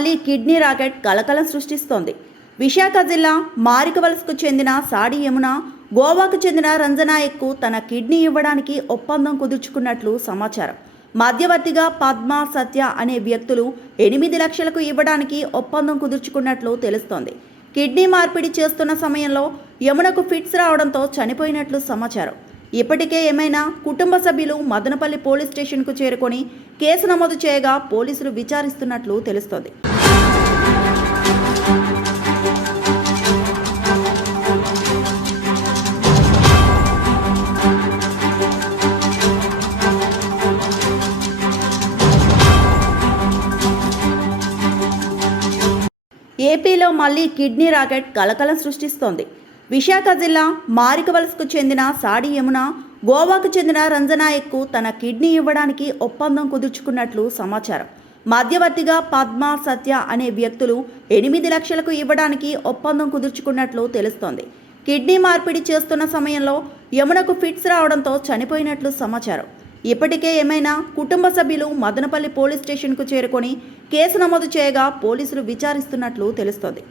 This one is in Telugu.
మళ్లీ కిడ్నీ రాకెట్ కలకలం సృష్టిస్తోంది. విశాఖ జిల్లా మారికవలసకు చెందిన సాడి యమున గోవాకు చెందిన రంజనాయక్కు తన కిడ్నీ ఇవ్వడానికి ఒప్పందం కుదుర్చుకున్నట్లు సమాచారం. మధ్యవర్తిగా పద్మ, సత్య అనే వ్యక్తులు 8 లక్షలకు ఇవ్వడానికి ఒప్పందం కుదుర్చుకున్నట్లు తెలుస్తోంది. కిడ్నీ మార్పిడి చేస్తున్న సమయంలో యమునకు ఫిట్స్ రావడంతో చనిపోయినట్లు సమాచారం. ఇప్పటికే ఏమైనా కుటుంబ సభ్యులు మదనపల్లి పోలీస్ స్టేషన్కు చేరుకొని కేసు నమోదు చేయగా పోలీసులు విచారిస్తున్నట్లు తెలుస్తోంది. ఏపీలో మళ్లీ కిడ్నీ రాకెట్ కలకలం సృష్టిస్తోంది. విశాఖ జిల్లా మారికవలసకు చెందిన సాడి యమున గోవాకు చెందిన రంజనాయక్కు తన కిడ్నీ ఇవ్వడానికి ఒప్పందం కుదుర్చుకున్నట్లు సమాచారం. మధ్యవర్తిగా పద్మ, సత్య అనే వ్యక్తులు 8 లక్షలకు ఇవ్వడానికి ఒప్పందం కుదుర్చుకున్నట్లు తెలుస్తోంది. కిడ్నీ మార్పిడి చేస్తున్న సమయంలో యమునకు ఫిట్స్ రావడంతో చనిపోయినట్లు సమాచారం. ఇప్పటికే ఏమైనా కుటుంబ సభ్యులు మదనపల్లి పోలీస్ స్టేషన్కు చేరుకొని కేసు నమోదు చేయగా పోలీసులు విచారిస్తున్నట్లు తెలుస్తోంది.